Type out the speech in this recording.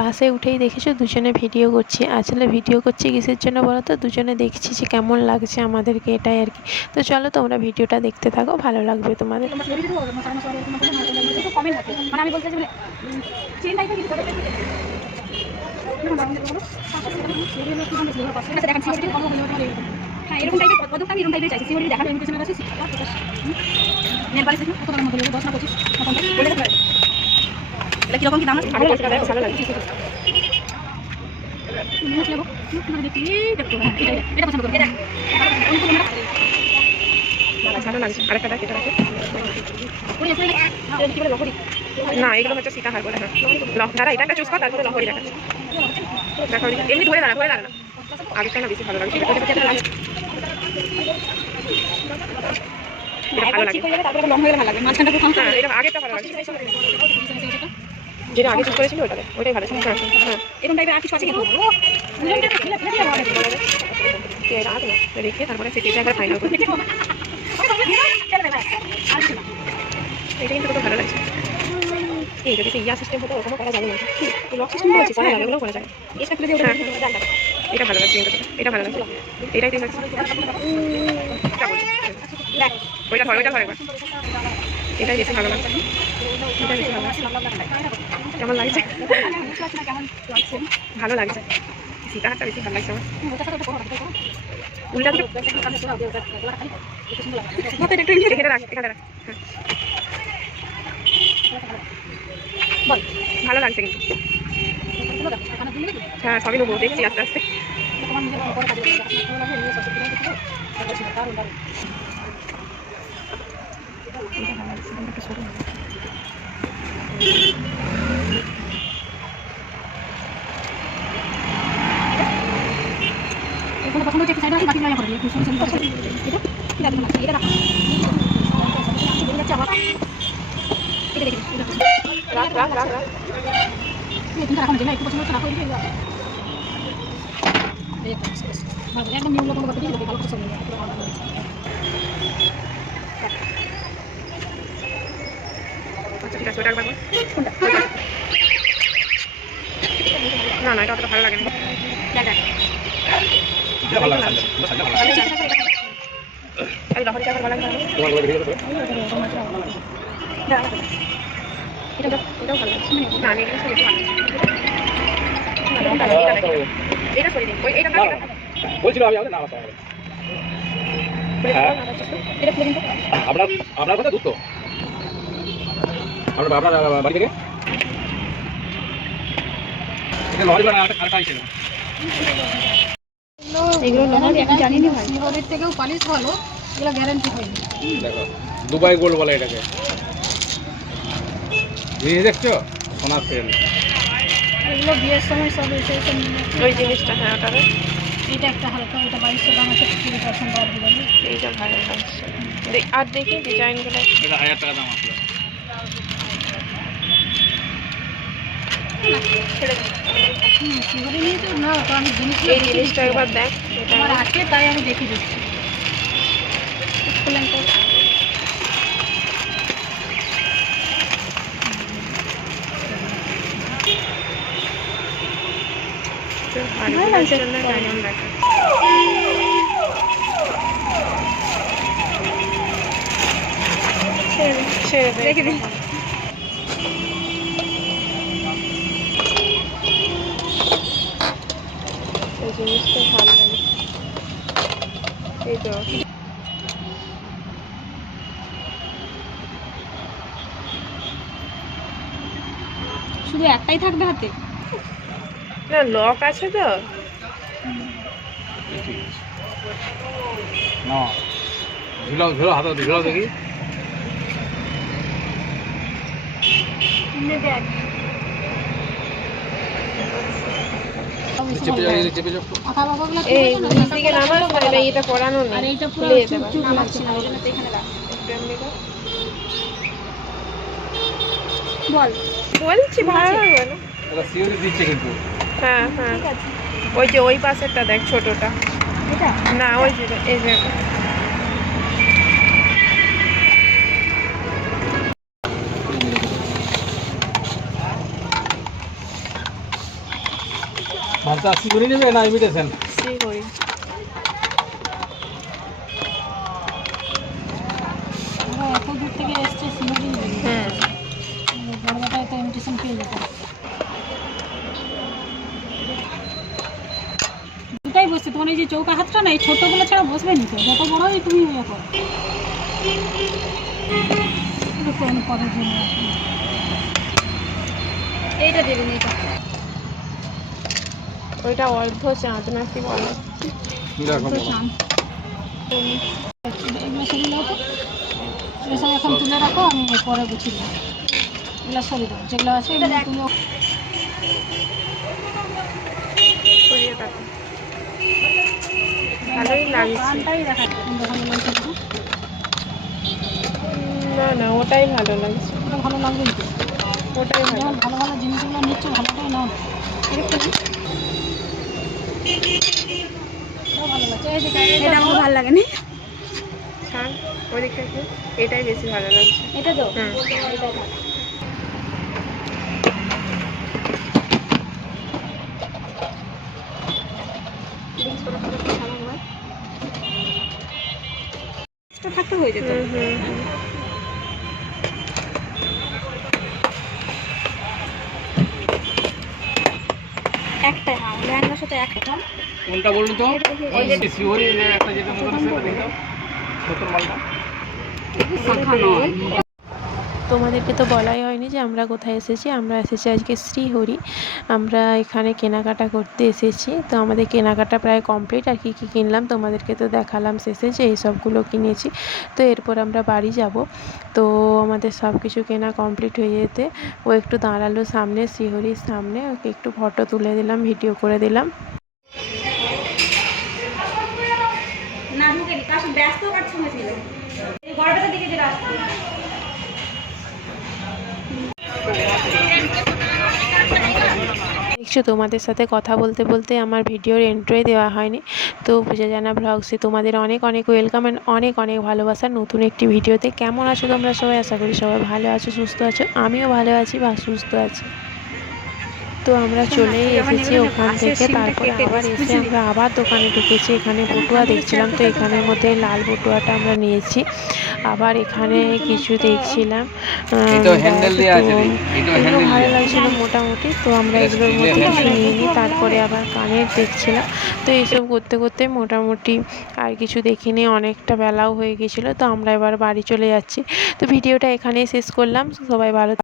বাসে উঠেই দেখেছ দুজনে ভিডিও করছি। আসলে ভিডিও করছি কিসের জন্য বলো তো? দুজনে দেখছি যে কেমন লাগছে আমাদেরকে এটাই আর কি। তো চলো তোমরা ভিডিওটা দেখতে থাকো, ভালো লাগবে তোমাদের। তোমরা সেলিব্রিটি তো মশালা মশালা এরকম করে না তোমরা একটু কমেন্ট থাকে আমি বলতে চাইছি চেন টাইপের কিছু করে এরকম টাইপের পদকটা আমি এরকম টাইপের চাইছি সিওরি দেখানো ইনভিটেশনের কাছে নেট বালিশ দেখুন কত টাকার মধ্যে দশ না পঁচিশ এটা কীরকম কি দাম আছে? পয়সা দেয় ভালো লকরি না এগুলো হচ্ছে সীতাহার বলে হ্যাঁ। লক এটা একটা চুজ কর তারপরে লহরি দেখা দেখো এমনি ধরে দাঁড়া ধরে দাঁড়া না। আগেরটা না বেশি ভালো লাগছে ভালো লাগে। হয়ে আগেরটা ভালো লাগছে। যেটা আগে চুজ করেছিল ওটা দেখ ওটাই ভালো। ছিল হ্যাঁ হ্যাঁ। এরকম টাইপের আর কিছু আছে কিন্তু রেখে তারপরে সেটিটা একবার ফাইনাল করি এটা কিন্তু কত ভালো লাগছে। এই যদি ইয়া সিস্টেম হতো ওরকমও করা যাবে না। লক সিস্টেম করেছি করা যাবে ওগুলো করা যাবে। এটা খুলে দিয়ে হ্যাঁ। এটা ভালো লাগছে কিন্তু। এটা ভালো লাগছে। এটাই ঠিক আছে ওইটা ধর ওইটা ধর একবার এটাই বেশি ভালো লাগছে। এটা বেশি ভালো লাগছে। কেমন লাগছে? ভালো লাগছে। সীতাহারটা বেশি ভালো লাগছে আমার। ভালো লাগছে কিন্তু। হ্যাঁ সবই নেব, দেখছি আস্তে আস্তে। এখানে প্রথমে চেক সাইড আছে বাকি নয় করে দিই শুনুন শুনুন এটা এটা দেখুন এটা রাখো এটা যাচ্ছে আবার এটা দেখি এটা রাখ রাখ রাখ রাখ এই তিনটা রাখো না একটু পছন্দ হচ্ছে রাখো এটা একদম নিয়ম লোক করতে দিই ভালো পছন্দ আচ্ছা ঠিক আছে ওটা একবার বল। না না এটা অতটা ভালো লাগে না বলছিল আমি আমাদের না আসতে হবে আপনার আপনার কথা দুধ তো আপনার আপনার বাড়ি থেকে এটা লরি বানা আরেকটা আরেকটা আইছিল এগুলো লোহার জানি না ভাই। সিলভারের থেকেও পালিশ ভালো এগুলো গ্যারান্টি দেখো দুবাই গোল্ড বলে এটাকে। জিনিস দেখছ? সোনার তেল এগুলো বিয়ের সময় সব এসে। ওই জিনিসটা হ্যাঁ ওটা এটা একটা হালকা এটা বাইশশো দাম আছে কুড়ি পার্সেন্ট দিবেন এইটা ভালো লাগছে। আর দেখি ডিজাইনগুলো এটা হাজার টাকা দাম আসলো হুম সিলভারে নিয়েছো না তো আমি জিনিস এই জিনিসটা একবার দেখ তাই আমি দিচ্ছি দেখা ছেড়ে দে। রেখে দিন এই জিনিসটা ভালো লাগে এই তো শুধু একটাই থাকবে হাতে? না লক আছে তো। না ঝুলাও ঝুলাও হাতে ঝুলাও দেখি। এটা পড়ানো আর নেই খুলে যেতে চুপ পারে চুপ লাগছে না ওই জন্য তো এখানে রাখ একটু এমনি কর। বল। বলছি ভালো লাগবে না সিওরি দিচ্ছে কিন্তু। হ্যাঁ হ্যাঁ। ওই যে ওই পাশেরটা দেখ ছোটটা। এটা? না ওই যে এই যে। মালটা আশি করে নেবে না ইমিটেশন শ্রী হরি আমরা এত দূর থেকে এসছে সিঙ্গি হুম বড়টায় তো ইনভিটেশন পেয়ে যেত তোমার এই যে চৌকা হাতটা না এই ছোটগুলো ছাড়া বসবে নি তো? যত বড়ই তুমি ইয়ে করো। জন্য এইটা দেবেন এইটা। ওইটা অর্ধ চাঁদ নাকি বলে? এগুলো তো এগুলো এখন তুলে রাখো আমি পরে গুছিয়ে দেবো এগুলো সরিয়ে যেগুলো আছে এগুলো তুলে। ভালোই লাগছে। না। না ওটাই ভালো লাগছে। ভালো লাগবে ওটাই ভালো। ভালো ভালো জিনিসগুলো নিচ্ছ ভালোটাই নাও। এটা আমার ভালো লাগে না ছাড় ওই এটাই বেশি ভালো লাগছে। এটা তো? হুম। এটা থাক। Extra থাকতে হয়ে যেত হুম হুম হুম। একটা হ্যাঁ লেহেঙ্গার সাথে একটা কোনটা বলুন তো? ওই যে শিওরি একটা যেটা দেখে। মালটা। তোমাদেরকে তো বলাই হয়নি যে আমরা কোথায় এসেছি, আমরা এসেছি আজকে শ্রীহরি। আমরা এখানে কেনাকাটা করতে এসেছি। তো আমাদের কেনাকাটা প্রায় কমপ্লিট আর কী কী কিনলাম তোমাদেরকে তো দেখালাম শেষে যে এই সবগুলো কিনেছি। তো এরপর আমরা বাড়ি যাব। তো আমাদের সব কিছু কেনা কমপ্লিট হয়ে যেতে ও একটু দাঁড়াল সামনে, শ্রীহরির সামনে। ওকে একটু ফটো তুলে দিলাম ভিডিও করে দিলাম। ব্যস্ত দিকে যে রাস্তা দেখছ, তোমাদের সাথে কথা বলতে বলতে আমার ভিডিওর এন্ট্রোই দেওয়া হয়নি। তো বুঝে জানা ব্লগসে তোমাদের অনেক অনেক ওয়েলকাম অ্যান্ড অনেক অনেক ভালোবাসা নতুন একটি ভিডিওতে। কেমন আছো তোমরা সবাই? আশা করি সবাই ভালো আছো, সুস্থ আছো। আমিও ভালো আছি বা সুস্থ আছি। তো আমরা চলেই এসেছি ওখান থেকে তারপরে আবার এসে আমরা আবার দোকানে ঢুকেছি এখানে বটুয়া দেখছিলাম তো এখানের মধ্যে লাল বটুয়াটা আমরা নিয়েছি। আবার এখানে কিছু দেখছিলাম এগুলো ভালো। লাগছিল মোটামুটি তো আমরা এগুলোর মধ্যে কিছু। নিয়ে নিই তারপরে আবার কানের দেখছিলাম। তো এইসব করতে করতে মোটামুটি আর কিছু দেখিনি অনেকটা বেলাও হয়ে গেছিল তো আমরা এবার বাড়ি চলে যাচ্ছি। তো ভিডিওটা এখানেই শেষ করলাম সবাই ভালো